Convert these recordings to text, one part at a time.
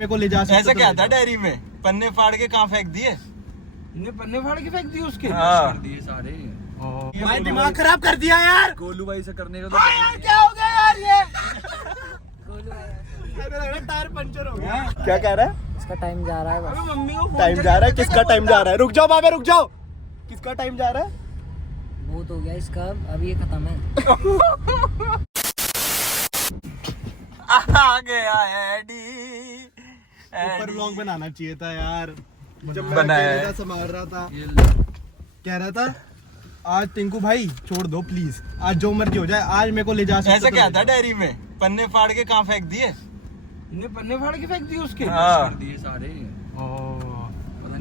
मेरे को ले जा सकते ऐसा क्या था डायरी में? पन्ने फाड़ के कहाँ फेंक दिए? इन्हें पन्ने फाड़ के फेंक दिए उसके। हाँ। कर दिए सारे। भाई दिमाग खराब कर दिया यार। गोलू भाई से करने का तो यार क्या हो गया यार ये? टायर पंचर हो गया। क्या कह रहा है? इसका टाइम जा रहा है बस। अबे मम्मी को फोन टाइम जा रहा है? किसका टाइम जा रहा है? रुक जाओ बाबे रुक जाओ। किसका टाइम जा रहा है? बहुत हो गया इसका, अब ये खत्म है। आ गया एडी। ऊपर व्लॉग बनाना चाहिए था यार। जब मैं बनाया अकेले था, संभाल रहा था, कह रहा था आज टिंकू भाई छोड़ दो प्लीज, आज जो मर्जी हो जाए, आज मेरे को ले जा सकते ऐसा क्या था डायरी में? पन्ने फाड़ के कहाँ फेंक दिए? इन्हें पन्ने फाड़ के फेंक दिए उसके। हाँ। कर दिए सारे।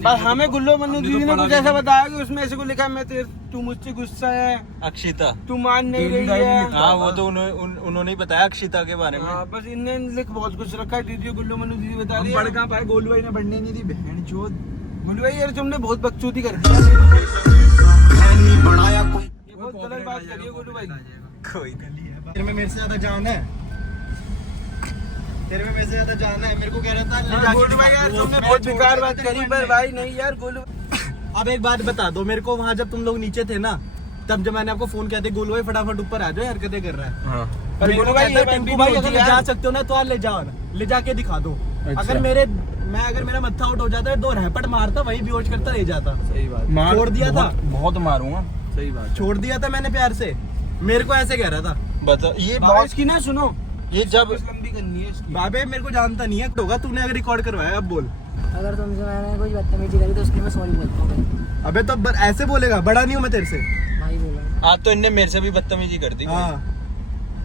पर हमें गुल्लो मन्नू दीदी ने कुछ ऐसा बताया कि उसमें ऐसे को लिखा है, मैं तेरे तू मुझसे गुस्सा है, अक्षिता। तू मान नहीं रही है। हाँ वो तो उन्होंने ही बताया अक्षिता के बारे में। हाँ, बस इनने लिख बहुत कुछ रखा है। दीदी गुल्लो मन्नू दीदी बता रही है। पढ़ कहाँ पाए, गोलू भाई ने पढ़ने नहीं दी। बहन चोद गोलू भाई यार तुमने बहुत बकचोदी कर दी। ये बहुत गलत बात करी है गोलू भाई। कोई नहीं। तेरे में मेरे से ज्यादा जान है, तेरे में मेरे से ज्यादा जान है। मेरे को कह रहा था ले जाके गोलू भाई यार तुमने बहुत बेकार बात करी, पर भाई नहीं यार गोलू। अब एक बात बता दो मेरे को, वहाँ जब तुम लोग नीचे थे ना, तब जब मैंने आपको फोन किया था गोलू भाई फटाफट ऊपर आ जाओ, हरकतें कर रहा है। हाँ। पर गोलू भाई ये टिंकू भाई अगर ले जा सकते हो ना तो आज ले जाओ ना, ले जाके दिखा दो। अगर मेरा मत्था आउट हो जाता है, दो रैपट मारता, वही बेहोश करता रह जाता। सही बात। छोड़ दिया था, बहुत मारूंगा। सही बात। छोड़ दिया था मैंने प्यार से। मेरे को ऐसे कह रहा था। बता ये बाबा बहुत इसकी ना सुनो, ये जब लंबी करनी है इसकी। बाबे मेरे को जानता नहीं है, होगा तूने अगर रिकॉर्ड करवाया। अब बोल। अगर तुमसे मैंने कोई बदतमीजी करी तो उसके लिए मैं सॉरी बोलता हूँ भाई। अबे तो ऐसे बोलेगा, बड़ा नहीं हूँ मैं तेरे से। भाई बोला आज तो इनने मेरे से भी बदतमीजी कर दी। हाँ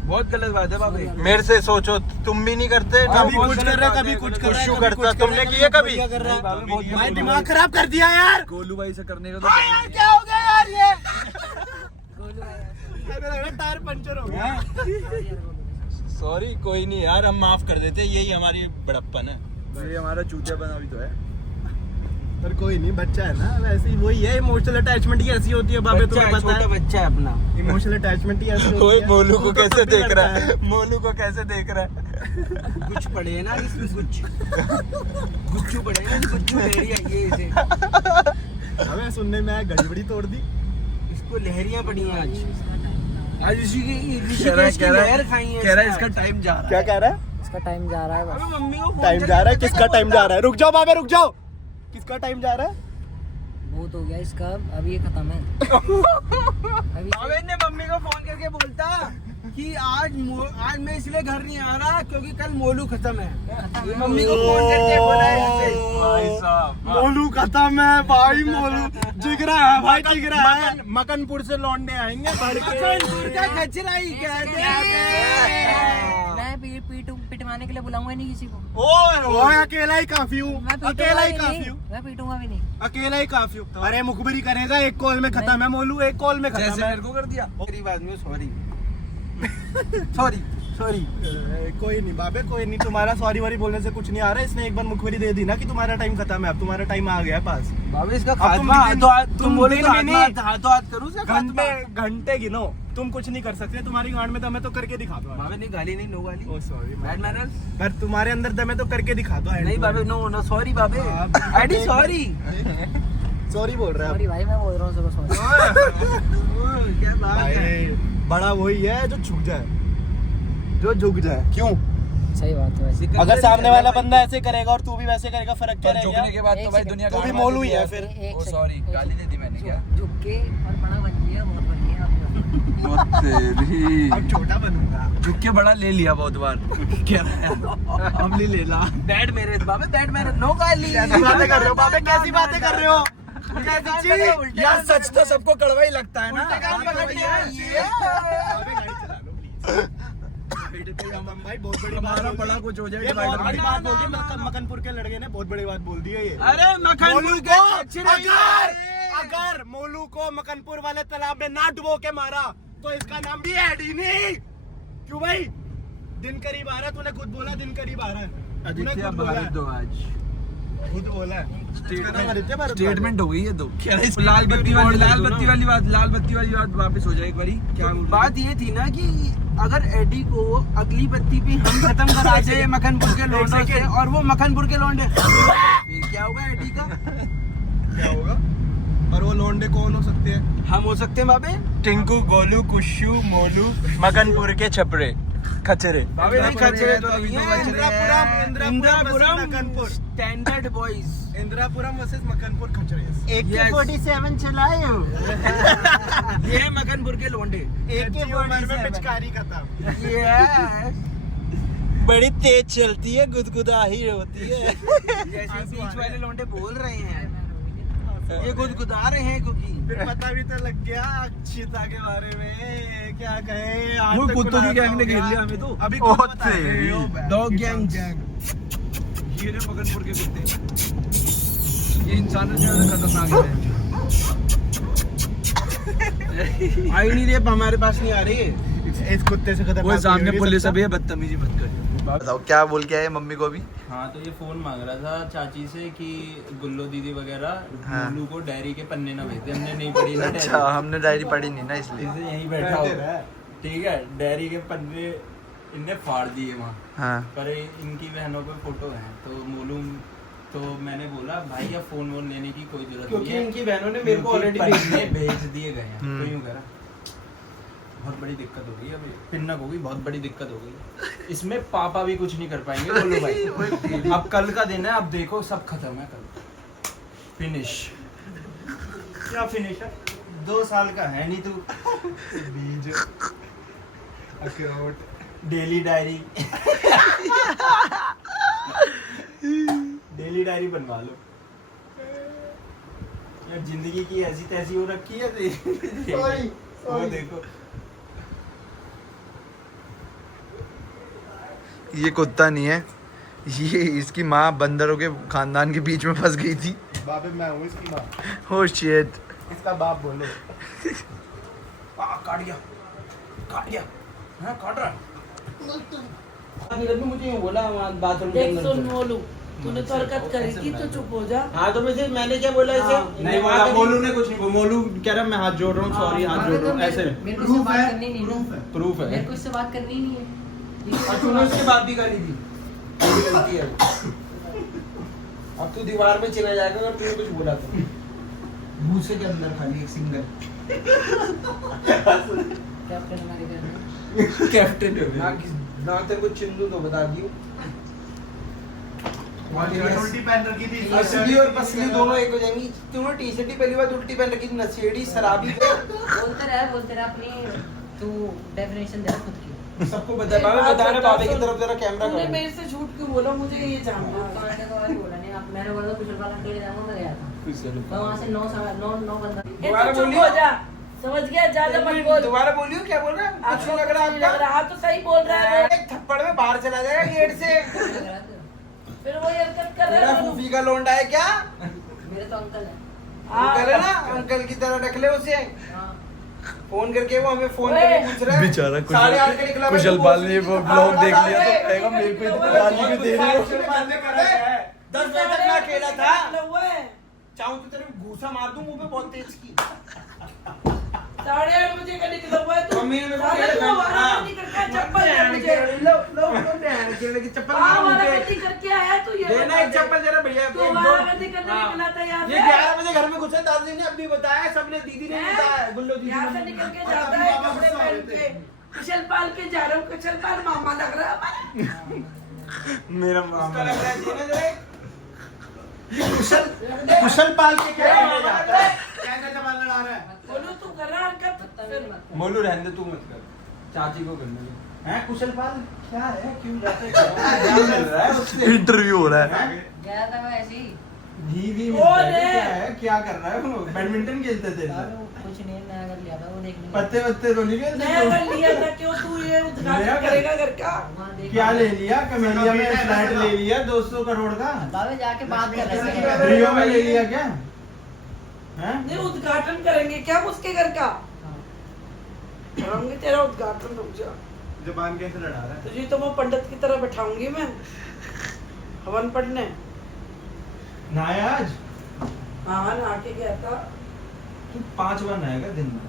बहुत गलत बात है बाबा। मेरे से सोचो, तुम भी नहीं करते। कभी बहुत कुछ गलत कर रहा है, बात कभी है, कुछ गलत कर रहा है, इश्यू कभी करता कुछ कर तुमने रहा है, किया कभी? बढ़िया कर रहा है। बहुत भाई गलत दिमाग खराब कर दिया यार। गोलू भाई से करने का तो यार क्या हो गया यार ये? गोलू भाई टायर पंचर हो गया। सॉरी कोई नहीं यार, हम माफ कर देते, यही हमारी बड़प्पन है। ये हमारा चूतिया बना भी तो है। पर कोई नहीं, बच्चा है ना, वैसे ही वही है। इमोशनल अटैचमेंट ही ऐसी होती है बाबे, तुम्हें पता छोटा है। बच्चा है अपना। इमोशनल अटैचमेंट ही ऐसी होती ओए है। मोलू को तू तो कैसे तब भी देख लड़ता रहा है? मोलू को कैसे देख रहा है? कुछ पड़े हैं ना इसमें, कुछ गुच्चू पड़े हैं, गुच्चू लहरियां ये इसे। हमें सुनने में आया, घड़ी बड़ी तोड़ दी। इसको लहरियां पड़ी हैं आज इसी की कह कह रहा है इसका टाइम जा रहा क्या कह रहा है? इसका टाइम जा रहा है बस। है। मम्मी को टाइम जा रहा है? किसका टाइम जा रहा है? रुक जाओ बाबे रुक जाओ। किसका टाइम जा रहा है? बहुत हो गया इसका, अब ये खत्म है। अभी बाबे ने मम्मी को फोन करके बोलता कि आज मैं इसलिए घर नहीं आ रहा क्योंकि कल मोलू खत्म है। ये मम्मी को फोन करके बोला है ऐसे। भाई साहब मोलू खत्म है भाई, मोलू जिगरा है भाई, जिगरा है। मकनपुर से लौंडे आएंगे भर के। मकनपुर का खचराई कहते हैं। मैं पिटवाने के लिए बुलाऊंगा नहीं किसी को। ओए अकेला ही काफी हूँ, मैं पीटूंगा अकेला ही भी काफी नहीं, हूँ, मैं पीटूंगा भी नहीं। अकेला ही काफी हूँ। अरे मुखबिरी करेगा, एक कॉल में खत्म है मोलू, एक कॉल में जैसे खत्म है। मेरे को कर दिया। गरीब आदमी सॉरी सॉरी सॉरी। कोई नहीं बाबे, कोई नहीं। तुम्हारा सॉरी वॉरी बोलने से कुछ नहीं आ रहा है। इसने एक बार मुखबिरी दे दी ना कि तुम्हारा टाइम खत्म है, अब तुम्हारा टाइम आ गया है पास। बाबे इसका अब तुम खात्मा दिन- तुम बोले दिन तो में नहीं, हाथों हाथ करूँ उसका खात्मा। घंटे गिनो, तुम कुछ नहीं कर सकते। तुम्हारी गांड में दम है तो करके दिखा दो। बाबे नहीं, गाली नहीं, नो गाली। ओ सॉरी, बैड मैनर्स पर तुम्हारे अंदर दम है तो करके दिखा दो। नहीं बाबे, नो नो सॉरी बाबे, एडी सॉरी। सॉरी बोल रहा सॉरी भाई, मैं बोल रहा हूँ सुबह सॉरी। क्या बात है। है। बड़ा वही है जो झुक जाए, जो झुक जाए। क्यों? सही बात है वैसे। अगर सामने वाला बंदा ऐसे करेगा और तू भी वैसे करेगा, फर्क क्या रहेगा? झुकने के बाद तो भाई एक दुनिया तू भी गाड़ मोलू मारती ही है फिर। एक ओ सेकंड, सॉरी, एक गाली दे दी मैंने क्या? झुक के और बड़ा बन गया, बहुत बढ़िया। तेरी अब छोटा बनूंगा। झुक के बड़ा ले लिया बहुत बार। क्या अब नहीं लेला। बैड मेरे बाबे, बैड मेरे, नो गाली। कैसी बातें कर रहे हो बाबे, कैसी बातें कर रहे हो? यार सच तो सबको कड़वा ही लगता है ना। भाई बहुत बड़ी हमारा बात बड़ा कुछ हो जाए। ये बहुत बड़ी बात बोल दी मकनपुर के लड़के ने, बहुत बड़ी बात बोल दी है ये। अरे मोलू को अगर मोलू को मकनपुर वाले तालाब में ना डुबो के मारा तो इसका नाम भी एडी नहीं। क्यों भाई? दिन करीब आ रहा है, तूने खुद बोला दिन करीब आ रहा है। तूने खुद बोला है। दो आज खुद बोला है स्टेटमेंट हो गई है तो लाल बत्ती वाली बात वापस हो जाए एक बारी। क्या बात ये थी ना कि अगर एडी को अगली बत्ती पे हम खत्म करा जाए मखनपुर के लौंडों से और वो मखनपुर के लौंडे, फिर क्या होगा एडी का? क्या होगा? और वो लौंडे कौन हो सकते हैं? हम हो सकते हैं बाबे। टिंकू, गोलू, कुशू, मोलू, मगनपुर के छपरे खचरे। बाबे नहीं खचरे तो नहीं है। Indirapuram Makanpur. Standard boys. Indirapuram versus Makanpur खचरे। AK-47 चलाए हो। ये है मखनपुर के लौंडे। उम्र में पिचकारी खत्म। यस। बड़ी तेज चलती है, गुदगुदाही होती है। जैसे बीच वाले लौंडे बोल रहे हैं, ये गुदगुदा रहे हैं क्योंकि फिर पता भी तो लग गया अक्षिता के बारे में। क्या कहे, वो कुत्तों की गैंग ने घेर लिया हमें तो। अभी डॉग गैंग। ये रहे मगनपुर के कुत्ते। ये इंसानों से ज्यादा खतरनाक है। आई नहीं रही, हमारे पास नहीं आ रही है। इस कुत्ते से खतरनाक वो सामने कोई पुलिस नहीं अभी है, बदतमीजी मत कर। बताओ क्या बोल के आए मम्मी को अभी? हाँ तो ये फोन मांग रहा था चाची से कि गुल्लो दीदी वगैरह हाँ। मोलू को डायरी के पन्ने ना भेजते। हमने नहीं पढ़ी ना अच्छा, डायरी। हमने डायरी पढ़ी नहीं ना इसलिए। इसे यहीं बैठा हो, ठीक है। डायरी के पन्ने इनने फाड़ दिए वहाँ, हाँ पर इनकी बहनों पे फोटो है। तो मोलू, तो मैंने बोला भाई अब फोन वोन लेने की कोई जरूरत क्योंकि नहीं है, इनकी बहनों ने मेरे को क्योंकि ऑलरेडी पन्ने भेज दिए गए हैं। हम्म। तो यूं करा, बहुत बड़ी दिक्कत हो गई अभी, पिन्नक हो गई, बहुत बड़ी दिक्कत हो गई। इसमें पापा भी कुछ नहीं कर पाएंगे। बोलो भाई अब कल का दिन है, अब देखो सब खत्म है कल, फिनिश। क्या फिनिश है? 2 साल का है नहीं तू। बीज अखरोट डेली डायरी डेली डायरी बनवा लो यार। जिंदगी की ऐसी तैसी हो रखी है। वो देखो ये कुत्ता नहीं है, ये इसकी माँ बंदरों के खानदान के बीच में फंस गई थी। बाबे मैं हूँ इसकी माँ, हो शिट। इसका बाप बोलो। काट गया हाँ, काट रहा। मुझे यूं बोला बाथरूम के देख अंदर सुन से। मोलू, तूने तो हरकत करी थी तो चुप हो जा। हाँ तो मैंने क्या बोला इसे? नहीं बोला, मोलू ने कुछ नहीं बोला। मोलू कह रहा मैं हाथ जोड़ रहा हूँ, सॉरी हाथ जोड़ रहा हूँ, ऐसे मेरे को इससे बात करनी नहीं है। प्रूफ मेरे है। को इससे बात करनी नहीं है। और तूने उससे बात भी करी थी। तेरी गलती है। अब तू दीवार में चला जाएगा अगर तूने कुछ बोला तो। भूसे के अंदर खाली एक सिंगल कैप्टन हमारे घर में। कैप्टन ना तेरे को चिंदू तो बता दियो। उल्टी पहन रखी थी। असली और पसली दोनों एक हो जाएंगी। तूने टी शर्ट ही पहली बार उल्टी पहन रखी थी, नशेड़ी शराबी। बोलते रहे अपनी तू डेफिनेशन दे खुद की। सबको बता रहे बाबे की तरफ तेरा कैमरा तूने कर। मेरे से झूठ क्यों बोला? मुझे ये जानना है। मैंने तो वही बोला नहीं, आप मैंने बोला तो कुछ वाला के जाऊंगा, मैं गया था। मैं वहां से 9 बंदा। ये दोबारा तो चुप बोलिए। हो जा, समझ गया? ज्यादा मत बोल। दोबारा बोलियो, क्या बोल रहा है? कुछ आपको नहीं लग रहा कुछ नहीं लग आपका? रहा। हाँ तो सही बोल रहा है वो। एक थप्पड़ में बाहर चला जाएगा गेट से। फिर वो हरकत कर तेरा रहा है। फूफी का लोंडा है क्या? मेरे तो अंकल है। अंकल है ना, अंकल की तरह रख ले उसे। हाँ। फोन करके वो हमें फोन ओए। करके पूछ रहा है। बेचारा साढ़े 8 के निकला। कुशल पाल ने वो ब्लॉग देख लिया तो कहेगा मेरे को इतनी गाली भी दे रही हो। 10 बजे तक मैं अकेला था। हुआ है। चाहूं तो तेरे को घूसा मार दूं मुंह पे बहुत तेज की। 8:30 बजे का निकला हुआ है तू। मम्मी ने मेरे को साले तू हाँ। हमारा नहीं करके चप्पल दे मुझे। लो ढैंड की चप्पल हाँ, मार हमारा मुझे। गलती करके आया तू। ये देना बता एक दे। चप्पल जरा भैया। तू हमारा गलती करने हाँ। निकला था यहाँ ये से। 11 बजे घर में घुसा, दादी ने अब भी बताया, सबने दीदी ने हैं? बताया, गुल्लो दीदी यहाँ से ने। निकल के जाता है कपड़े पहन के। कुशल पाल के जा रहा हूँ। कुशल पाल मामा लग रहा है हमारा। मेरा उसका लग रहा है जीने दे। कुशल पाल के क्या किया जाता है? कैसा जमाना लड़ा रहा है? बोलो तू कर रहा हरकत। फिर मोलू रहने दे, तू मत कर, चाची को करने दे। हैं कुशल पाल क्या है, क्यों जाते हैं? इंटरव्यू हो रहा है। गया था मैं ऐसे ही। घी कौन है? क्या है, क्या कर रहा है वो? बैडमिंटन खेलते थे। अरे वो कुछ नहीं नया कर लिया था, वो देखने गया। पत्ते वत्ते तो नहीं नया खेलते? कर लिया था। क्यों तू ये नया उद्घाटन कर- करेगा घर का? वहाँ देख- क्या ले लिया? कमेलिया में फ्लैट ले लिया 200 करोड़ का। बाबे जाके बात कर रहे थे। रियो में ले लिया क्या? हैं? नहीं उद्घाटन करेंगे क्या उसके घर का? करूंगी तेरा उद्घाटन। रुक जा। जबान कैसे लड़ा रहा है? तुझे तो वो पंडित की तरह बैठाऊंगी मैं हवन पढ़ने। नहाया आज? हाँ नहा के गया था। तू 5 बार नहाएगा दिन में?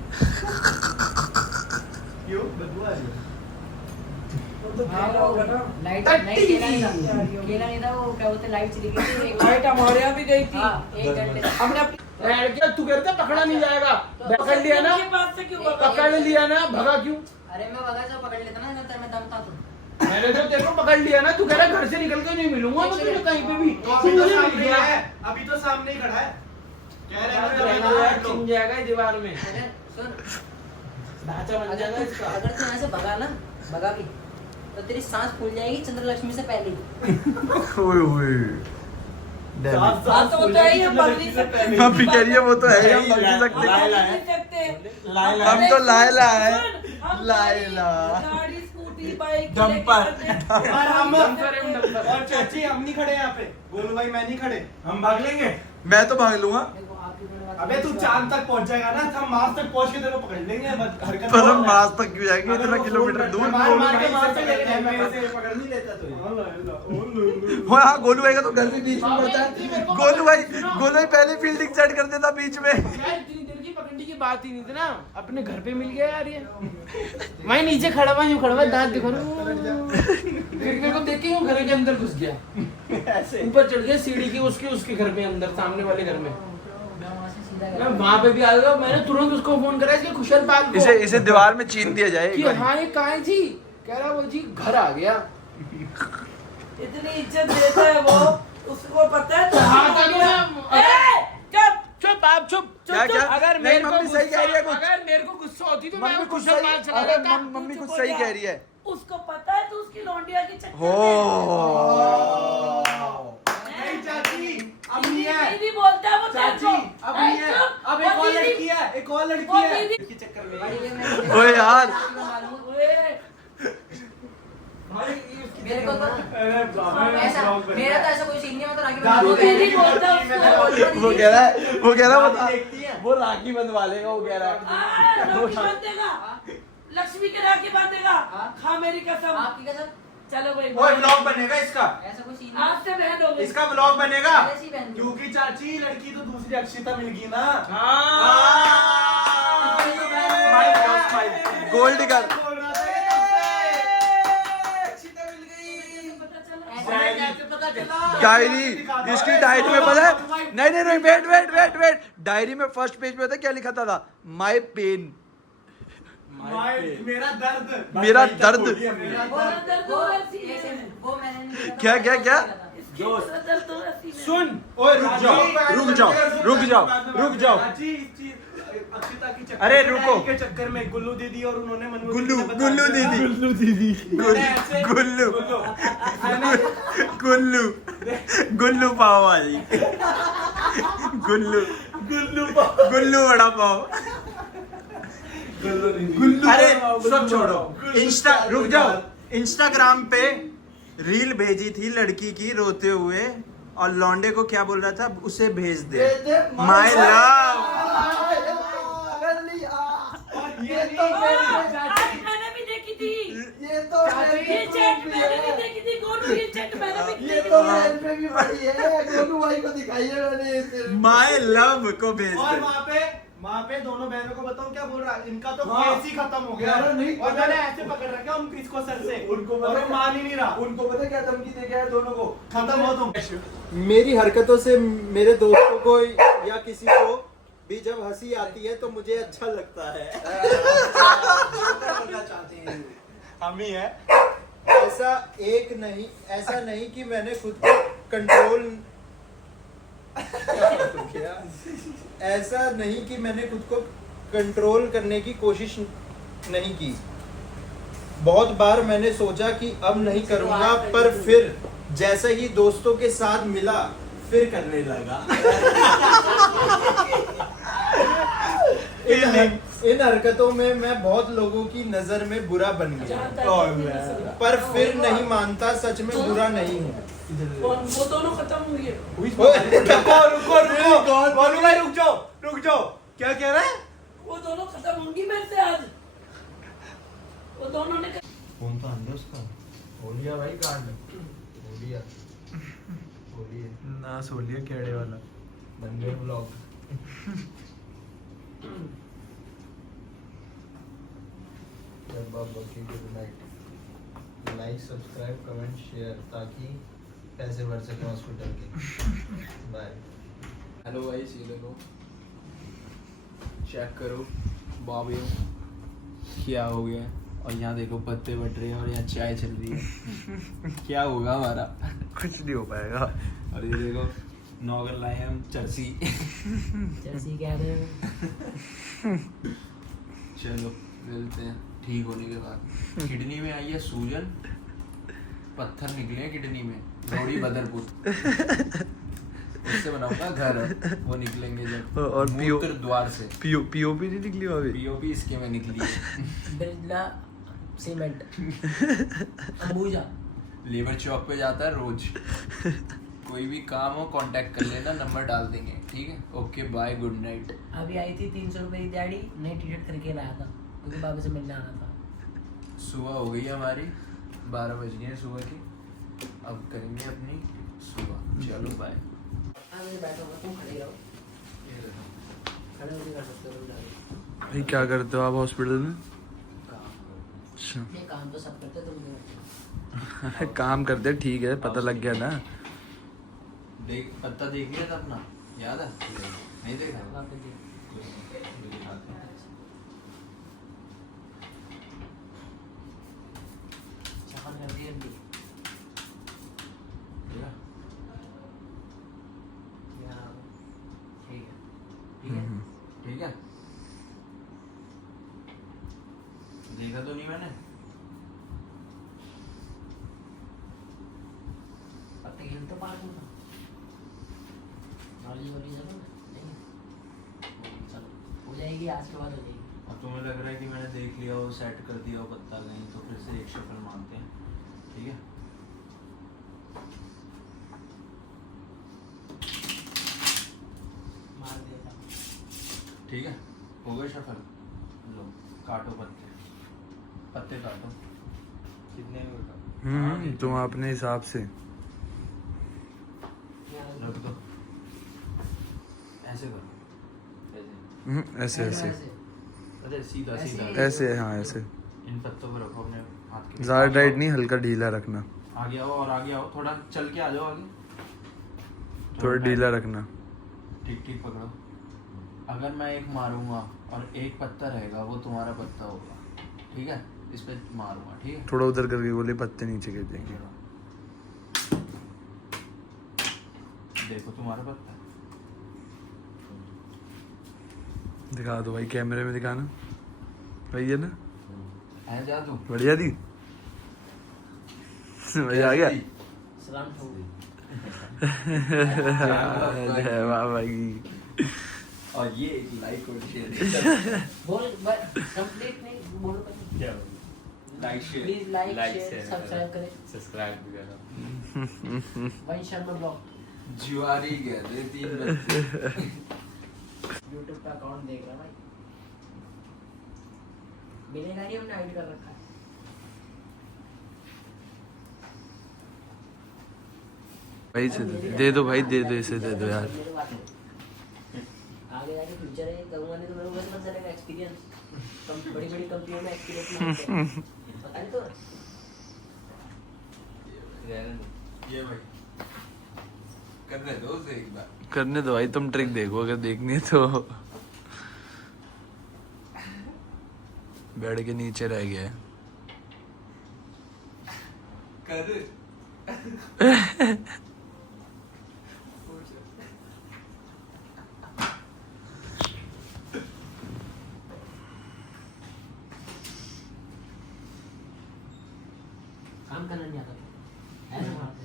क्यों बदबू आ रही है? वो तो खेला होगा ना। लाइट केला नहीं था वो क्या बोलते लाइट चली गई थी लाइट हमारे यहाँ भी गई थी। हाँ 1 घंटे हमने अपनी क्या तू कहता पकड़ा नहीं जाएगा? पकड़ लिया ना, के पास से क्यों भगा? पकड़ लिया ना, भगा क्यों? अरे मैं भगा से पकड़ लेता ना अगर मैं दम था तो मैंने तो तेरे को पकड़ लिया ना, तू कह रहा घर से निकल के नहीं मिलूंगा मैं तुझे कहीं पे भी। तो अभी तो सामने है, अभी तो सामने ही खड़ा है। कह रहे हैं चिन जाएगा दीवार में, अरे सुन ढांचा बन जाएगा इसका। अगर तू यहाँ से भगा ना भगा भी तो तेरी सांस फूल जाएगी चंद्रलक्ष्मी से पहले ही। ओए ओए हाँ तो वो तो है ही, हम भग नहीं सकते। हम भी कह रही है वो तो है ही, हम भग नहीं हम सकते। भग नहीं सकते। हम तो लायला है, सुन, हम लायला। गाड़ी स्कूटी बाइक डंपर। और हम डंपर। और चाची हम नहीं खड़े यहाँ पे, गोलू भाई मैं नहीं खड़े। हम भाग लेंगे। मैं तो भाग लूंगा, देखो आपकी बड़ी बात अबे तू चांद तक पहुंच जाएगा ना, हम मार्स तक पहुंच के तेरे को पकड़ लेंगे। हरकत पर हम मार्स तक क्यों जाएंगे इतना किलोमीटर दूर? मार मार के मार के लेके लेके मेरे से पकड़ नहीं लेता तू। वो हाँ गोलू भाई का तो घर भी बीच में पड़ता है। गोलू भाई पहले फील्डिंग सेट कर देता बीच में। यार इतनी देर की पकड़ने की बात ही नहीं थी ना, अपने घर पे मिल गया यार ये। मैं नीचे खड़ा हुआ यूं खड़ा हुआ दांत दिखा रहा हूं, फिर मेरे को देख के यूं घर के अंदर घुस गया, ऊपर चढ़ गया सीढ़ी की उसके घर में अंदर सामने वाले घर में। मैं वहाँ से सीधा मैं गया वहां पे भी आ गया, मैंने तुरंत उसको फोन करा इसके खुशल पाल को इसे दीवार में चीन दिया जाए एक कि बारी। हाँ ये कहाँ है जी, कह रहा वो जी घर आ गया। इतनी इज्जत देता है वो, उसको पता है तो हाँ, तो क्या- ए, चुप चुप आप चुप क्या- क्या? अगर नहीं, मेरे को मम्मी सही कह रही है कुछ। अगर मेरे को गुस्सा होती तो मैं मम्मी वो कुछ खुशल सही, पाल चला अरे देता। मम्मी कुछ चुप हो सही जा। कह रही है। उसको पता है तू उसकी लौंडिया के चक्कर हो नहीं चाची अब नहीं है। दीदी बोलता है वो तेरे चाची को। अब नहीं है, चुप, अब वो एक और दीदी- लड़की है, एक और लड़की वो है। दीदी- के चक्कर में बड़ी ये मैं ओए यार। ओए, मेरे को तो ऐसा मेरा तो ऐसा कोई सीन नहीं है, मैं तो राखी दादू बंधवा दीदी दूंगा। बोलता है उसको। वो कह रहा है देखती है। वो राखी बंधवा लेगा, वो कह रहा है। राखी बांधेगा, लक्ष्मी के राखी बांधेगा। खा मेरी कसम। आपकी कसम चलो भाई ओए व्लॉग बनेगा इसका, ऐसा कोई सीन नहीं आज से बहन हो गई। इसका व्लॉग बनेगा। ऐसी बहन थी। क्योंकि चाची लड़की तो दूसरी अक्षिता मिल गई ना। गोल्ड कर। बोल रहा था कि तुमसे अक्षिता मिल गई। पता चला। ऐसा कैसे पता चला? डायरी इसकी डायरी में पता है? नहीं वेट डायरी में फर्स्ट पेज पे पता है क्या लिखा था? माय पेन, मेरा दर्द, मेरा दर्द। मेरा वो दर्द। दर्द वो होगा सीने ऐसे में। वो मैंने नहीं देखा था। क्या- क्या- क्या? इसके दर्द होगा सीने में। सुन ओए रुक जाओ। चाची इस चीज अक्षिता की चक्कर अरे में, रुको। के चक्कर में गुल्लू दीदी और उन्होंने मनमोहन गुल्लू ने बता गुल्लू दिया। दीदी मैंने ऐसे- गुल्लू गुल्लू गुल्लू पाव वाली गुल्लू बड़ा पाव। अरे सब छोड़ो, रुक जाओ। इंस्टाग्राम पे रील भेजी थी लड़की की रोते हुए, और लौंडे को क्या बोल रहा था? उसे भेज दे माय लव। आज मैंने भी देखी थी। ये चैट मैंने भी देखी थी। गोलू ये चैट मैंने भी देखी थी। माय लव को भेज और दे। वहाँ पे दोनों बहनों को बताऊं क्या बोल रहा है? इनका तो हाँ। केस ही खत्म हो गया। यार, नहीं, और मैंने ऐसे पकड़ रखा उनको, इसको सर से, उनको और वो मान ही नहीं रहा। उनको पता क्या धमकी दे गया है दोनों को? खत्म हो तुम। मेरी हरकतों से मेरे दोस्तों को या किसी को भी जब हंसी आती है तो मुझे अच्छा लगता है। हम ही है। ऐसा नहीं कि मैंने खुद को कंट्रोल ऐसा नहीं कि मैंने खुद को कंट्रोल करने की कोशिश नहीं की। बहुत बार मैंने सोचा कि अब नहीं करूंगा, पर फिर जैसे ही दोस्तों के साथ मिला फिर करने लगा। इन हरकतों में मैं बहुत लोगों की नजर में बुरा बन गया, पर फिर नहीं मानता सच में बुरा नहीं हूँ। वो दोनों खत्म हुई है। रुको बोलू भाई, रुक जाओ। क्या कह रहा है? वो दोनों खत्म होंगी मेरे से आज। वो दोनों ने फोन तो आंदे उसका। हो लिया भाई कार्ड। हो लिया। ना सो लिया केड़े वाला बन गए blog. Good night. Like subscribe comment share ताकि पैसे भर सके हॉस्पिटल के। बाय। हेलो गाइस, ये देखो चेक करो बॉबी क्या हो गया। और यहाँ देखो पत्ते बट रहे हैं और यहाँ चाय चल रही है। क्या होगा हमारा? कुछ नहीं हो पाएगा। और ये देखो नौगल लाए हम चर्सी। जर्सी कह रहे हैं। चलो मिलते हैं ठीक होने के बाद। किडनी में आई है सूजन, पत्थर निकले हैं किडनी में, थोड़ी बदरपुर उससे बनाऊंगा घर, वो निकलेंगे जब। और मूत्र द्वार से पीओपी नहीं निकली अभी। पीओपी इसके में निकली है। बिरला सीमेंट अंबुजा। लेबर चौक पे जाता है रोज। कोई भी काम हो कांटेक्ट कर लेना, नंबर डाल देंगे, ठीक है। Okay bye, good night. अभी आई थी 300 रुपए की दिहाड़ी, नई टी शर्ट करके लाया था क्योंकि बाबा से मिलने आना था। सुबह हो गई है हमारी, 12 बज गए हैं सुबह की। अब करेंगे अपनी सुबह। चलो बाय। मैं बैठा हुआ, तुम खड़े रहो। खड़े होकर कर सकते हो तुम। भाई क्या करते हो आप हॉस्पिटल में? अच्छा ये काम तो सब करते, तुम नहीं करते। काम करते ठीक है, पता लग गया ना। देख पत्ता देख लिया था अपना, याद है? नहीं देखा? वहाँ पे देख। चावल कर दिए अभी। या, ठीक है, ठीक है। ठीक है, देखा तो नहीं मैंने। पत्ते खेल तो पार्क में था। नॉलेज वॉलेज है ना? नहीं। चलो हो जाएगी, आज के बाद हो जाएगी। और तुम्हें लग रहा है कि मैंने देख लिया हो, सेट कर दिया हो पत्ता कहीं, तो फिर से एक शक्ल मानते हैं, ठीक है। मार देता। ठीक है, हो गए शफल। लो काटो पत्ते, पत्ते काटो। कितने में काटो? तुम अपने हिसाब से रख दो, ऐसे करो, ऐसे ऐसे अरे सीधा सीधा ऐसे। हाँ ऐसे। इन पत्तों को रखो अपने हाथ के। ज्यादा टाइट नहीं, हल्का ढीला रखना। आगे आओ और आगे आओ, थोड़ा चल के आ जाओ आगे। थोड़ा ढीला रखना। ठीक ठीक पकड़ो। अगर मैं एक मारूंगा और एक पत्ता रहेगा, वो तुम्हारा पत्ता होगा, ठीक है। इस पे मारूंगा, ठीक है। थोड़ा उधर करके बोले, पत्ते नीचे गिर जाएंगे। देखो तुम्हारा पत्ता है। दिखा दो भाई, कैमरे में दिखाना। भाई है ना, है जादू। बढ़िया दी। मजा आ गया। सलाम ठोक। वाह भाई। और ये एक लाइक और शेयर। बोल कंप्लीट नहीं बोलो पहले। क्या like share, please like share subscribe करें। सब्सक्राइब भी करना। वही शर्मा ब्लॉग जुआरी गए थे 3 बच्चे। YouTube पे अकाउंट देख रहा भाई, मिलेगा नहीं, हमने हाइड कर रखा है। भाई से दे दो भाई, दे दो, इसे दे दो यार। मेरे बात है। आगे जाके फ्यूचर है, करूंगा नहीं तो मेरे को कैसे पता चलेगा? एक्सपीरियंस बड़ी बड़ी कंपनियों में एक्सपीरियंस पता नहीं तो। ये भाई करने दो उसे एक बार। करने दो भाई, तुम ट्रिक देखो, अगर देखनी है तो। बेड के नीचे रह गया है। कर काम करना नहीं आता ऐसे मारते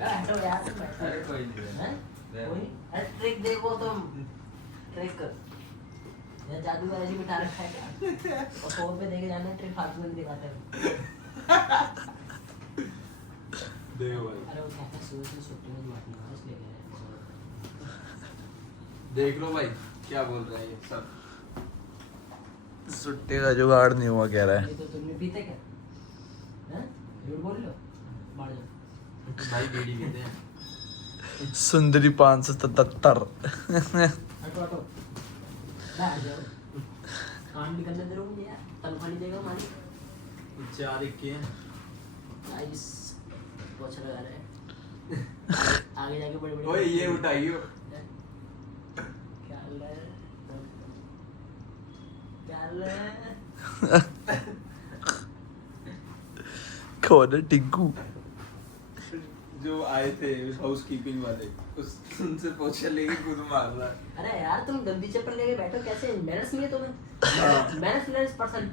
यार। हटो यार, तुम बैठो। अरे कोई नहीं हैं? कोई अरे ट्रिक देखो तुम, ट्रिक कर। ये जादूगर ऐसे बिठा रखा है क्या? और फोन पे देखे जाना, ट्रिक फालतू में नहीं दिखाते हैं। देखो भाई, अरे वो कहता है सुबह से छुट्टी में मारनी है, इसलिए कह रहे हैं। देख लो भाई क्या बोल रहा है ये सब। सुट्टे का जुगाड़ नहीं हुआ कह रहा है। ये तो तुमने पीते क्या? हैं? झूठ बोल लो, मार जाओ। भाई बीड़ी पीते हैं। सुंदरी 577। हटो हटो बैठ जाओ काम भी करने दे रहा हूँ मुझे यार तनख्वाह नहीं देगा मालिक 4-21 गाइस पोछा लगा रहे हैं आगे जाके बड़े बड़े ओए ये उठाइयो। क्या हाल है क्या हाल है कौन है टिंकू? जो आए थे हाउस कीपिंग वाले उनसे पोछा लेके खुद मार रहा है। अरे यार तुम गंदी चप्पल लेके बैठो कैसे मैनर्स नहीं है तुम्हें मैनर्स पर्सन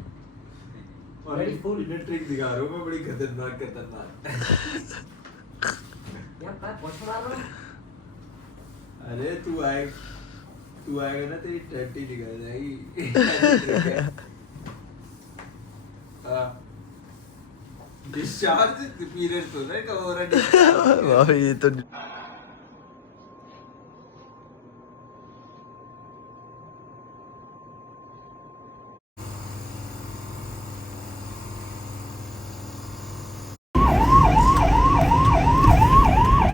और Very full. इन्हें ट्रिक दिखा रहा हूँ मैं बड़ी खतरनाक यार मैं पोछा मार रहा हूँ अरे तू आएगा ना तेरी टट्टी निकल जाएगी। डिस्चार्ज पीरियड तो नहीं कब हो रहा है वाह ये तो